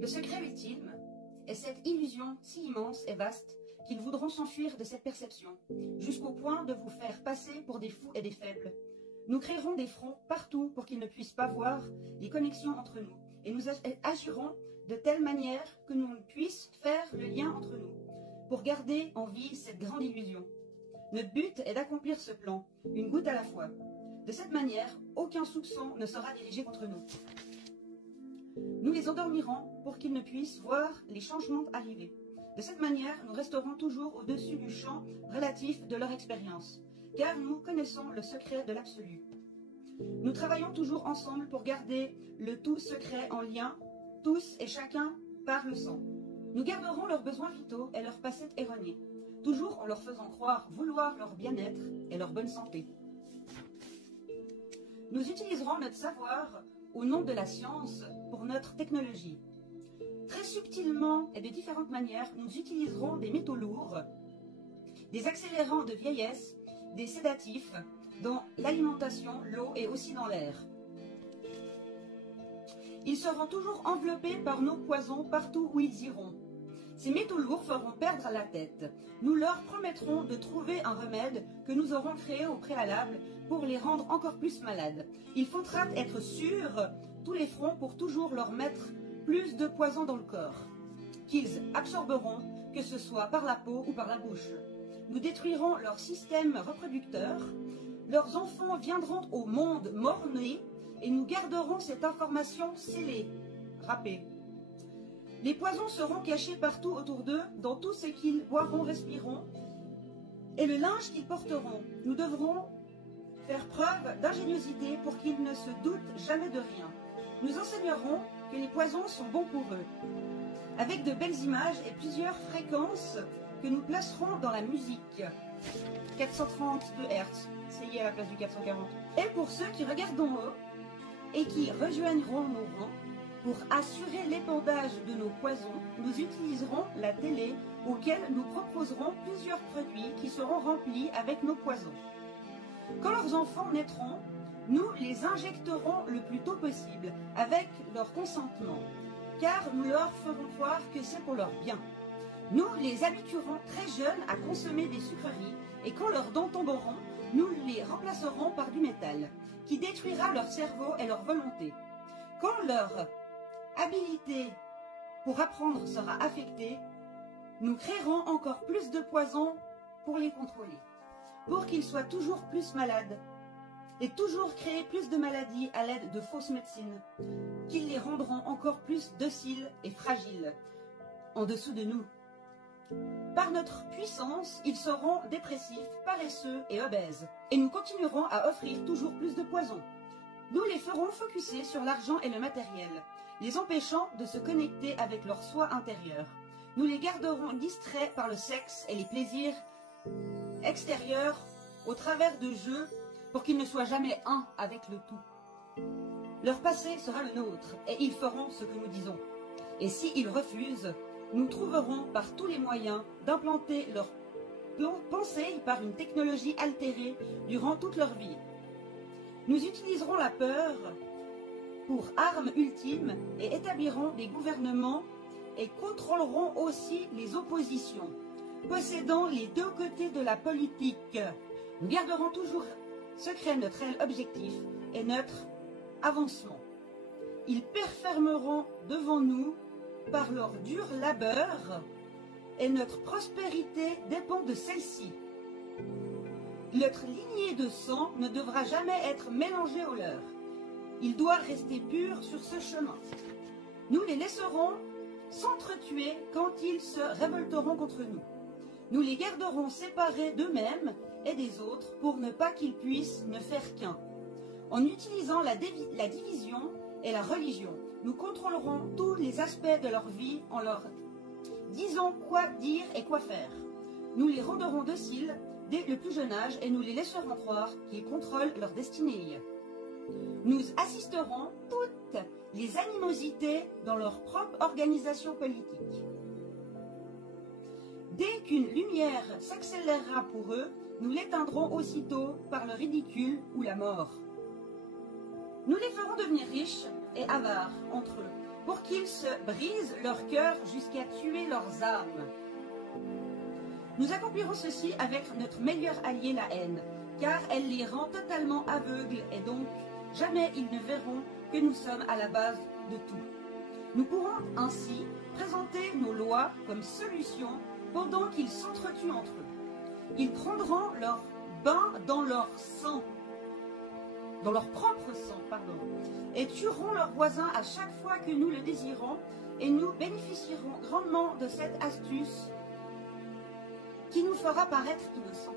Le secret ultime est cette illusion si immense et vaste qu'ils voudront s'enfuir de cette perception, jusqu'au point de vous faire passer pour des fous et des faibles. Nous créerons des fronts partout pour qu'ils ne puissent pas voir les connexions entre nous, et nous agirons de telle manière que nous puissions faire le lien entre nous, pour garder en vie cette grande illusion. Notre but est d'accomplir ce plan, une goutte à la fois. De cette manière, aucun soupçon ne sera dirigé contre nous. Nous les endormirons pour qu'ils ne puissent voir les changements arriver. De cette manière, nous resterons toujours au-dessus du champ relatif de leur expérience, car nous connaissons le secret de l'absolu. Nous travaillons toujours ensemble pour garder le tout secret en lien, tous et chacun par le sang. Nous garderons leurs besoins vitaux et leurs passés erronés, toujours en leur faisant croire vouloir leur bien-être et leur bonne santé. Nous utiliserons notre savoir au nom de la science pour notre technologie. Très subtilement et de différentes manières, nous utiliserons des métaux lourds, des accélérants de vieillesse, des sédatifs dans l'alimentation, l'eau et aussi dans l'air. Ils seront toujours enveloppés par nos poisons partout où ils iront. Ces métaux lourds feront perdre la tête. Nous leur promettrons de trouver un remède que nous aurons créé au préalable pour les rendre encore plus malades. Il faudra être sur tous les fronts pour toujours leur mettre plus de poison dans le corps, qu'ils absorberont, que ce soit par la peau ou par la bouche. Nous détruirons leur système reproducteur. Leurs enfants viendront au monde mort-nés et nous garderons cette information scellée, râpée. Les poisons seront cachés partout autour d'eux, dans tout ce qu'ils boiront, respireront, et le linge qu'ils porteront. Nous devrons faire preuve d'ingéniosité pour qu'ils ne se doutent jamais de rien. Nous enseignerons que les poisons sont bons pour eux, avec de belles images et plusieurs fréquences que nous placerons dans la musique. 432 Hz, c'est à la place du 440. Et pour ceux qui regardent en haut et qui rejoindront nos rangs, pour assurer l'épandage de nos poisons, nous utiliserons la télé auquel nous proposerons plusieurs produits qui seront remplis avec nos poisons. Quand leurs enfants naîtront, nous les injecterons le plus tôt possible avec leur consentement, car nous leur ferons croire que c'est pour leur bien. Nous les habituerons très jeunes à consommer des sucreries et quand leurs dents tomberont, nous les remplacerons par du métal, qui détruira leur cerveau et leur volonté. Quand leur habilité pour apprendre sera affectée, nous créerons encore plus de poisons pour les contrôler, pour qu'ils soient toujours plus malades et toujours créer plus de maladies à l'aide de fausses médecines, qui les rendront encore plus dociles et fragiles en dessous de nous. Par notre puissance, ils seront dépressifs, paresseux et obèses, et nous continuerons à offrir toujours plus de poisons. Nous les ferons focuser sur l'argent et le matériel, les empêchant de se connecter avec leur soi intérieur. Nous les garderons distraits par le sexe et les plaisirs extérieurs au travers de jeux pour qu'ils ne soient jamais un avec le tout. Leur passé sera le nôtre et ils feront ce que nous disons. Et s'ils refusent, nous trouverons par tous les moyens d'implanter leur pensée par une technologie altérée durant toute leur vie. Nous utiliserons la peur pour arme ultime et établirons des gouvernements et contrôlerons aussi les oppositions, possédant les deux côtés de la politique. Nous garderons toujours secret notre réel objectif et notre avancement. Ils performeront devant nous par leur dur labeur et notre prospérité dépend de celle-ci. Notre lignée de sang ne devra jamais être mélangée au leur. Il doit rester pur sur ce chemin. Nous les laisserons s'entretuer quand ils se révolteront contre nous. Nous les garderons séparés d'eux-mêmes et des autres pour ne pas qu'ils puissent ne faire qu'un. En utilisant la division et la religion, nous contrôlerons tous les aspects de leur vie en leur disant quoi dire et quoi faire. Nous les rendrons dociles dès le plus jeune âge et nous les laisserons croire qu'ils contrôlent leur destinée. Nous assisterons toutes les animosités dans leur propre organisation politique. Dès qu'une lumière s'accélérera pour eux, nous l'éteindrons aussitôt par le ridicule ou la mort. Nous les ferons devenir riches et avares entre eux, pour qu'ils se brisent leur cœur jusqu'à tuer leurs âmes. Nous accomplirons ceci avec notre meilleur allié, la haine, car elle les rend totalement aveugles et donc jamais ils ne verront que nous sommes à la base de tout. Nous pourrons ainsi présenter nos lois comme solution pendant qu'ils s'entretuent entre eux. Ils prendront leur bain dans leur sang, dans leur propre sang, et tueront leurs voisins à chaque fois que nous le désirons, et nous bénéficierons grandement de cette astuce qui nous fera paraître innocents.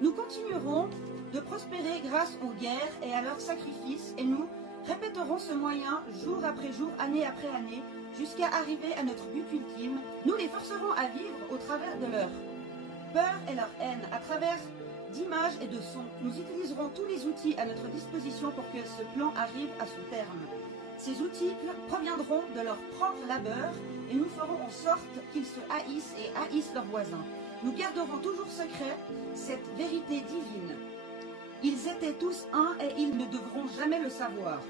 Nous continuerons de prospérer grâce aux guerres et à leurs sacrifices, et nous répéterons ce moyen jour après jour, année après année, jusqu'à arriver à notre but ultime. Nous les forcerons à vivre au travers de leur peur et leur haine, à travers d'images et de sons. Nous utiliserons tous les outils à notre disposition pour que ce plan arrive à son terme. Ces outils proviendront de leur propre labeur et nous ferons en sorte qu'ils se haïssent et haïssent leurs voisins. Nous garderons toujours secret cette vérité divine. Ils étaient tous un et ils ne devront jamais le savoir.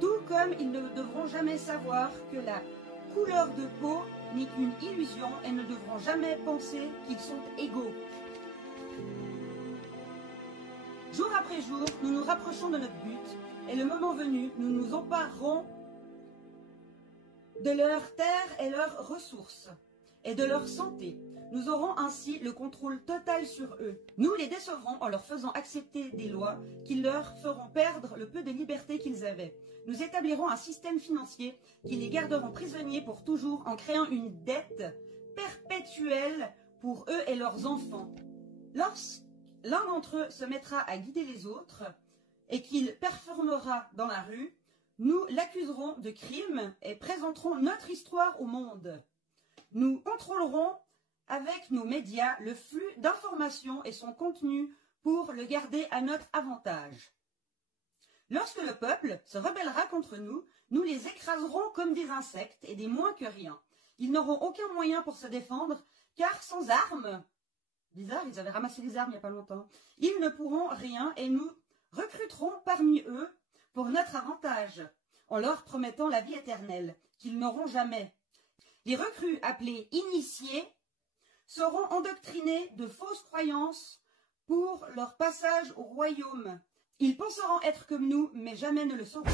Tout comme ils ne devront jamais savoir que la couleur de peau n'est qu'une illusion et ne devront jamais penser qu'ils sont égaux. Jour après jour, nous nous rapprochons de notre but et le moment venu, nous nous emparerons de leur terre et leurs ressources et de leur santé. Nous aurons ainsi le contrôle total sur eux. Nous les décevrons en leur faisant accepter des lois qui leur feront perdre le peu de liberté qu'ils avaient. Nous établirons un système financier qui les garderont prisonniers pour toujours en créant une dette perpétuelle pour eux et leurs enfants. Lorsqu'un d'entre eux se mettra à guider les autres et qu'il performera dans la rue, nous l'accuserons de crime et présenterons notre histoire au monde. Nous contrôlerons avec nos médias le flux d'informations et son contenu pour le garder à notre avantage. Lorsque le peuple se rebellera contre nous, nous les écraserons comme des insectes et des moins que rien. Ils n'auront aucun moyen pour se défendre, car sans armes, bizarre, ils avaient ramassé les armes il n'y a pas longtemps, ils ne pourront rien et nous recruterons parmi eux pour notre avantage, en leur promettant la vie éternelle, qu'ils n'auront jamais. Les recrues appelés initiés seront endoctrinés de fausses croyances pour leur passage au royaume. Ils penseront être comme nous, mais jamais ne le seront.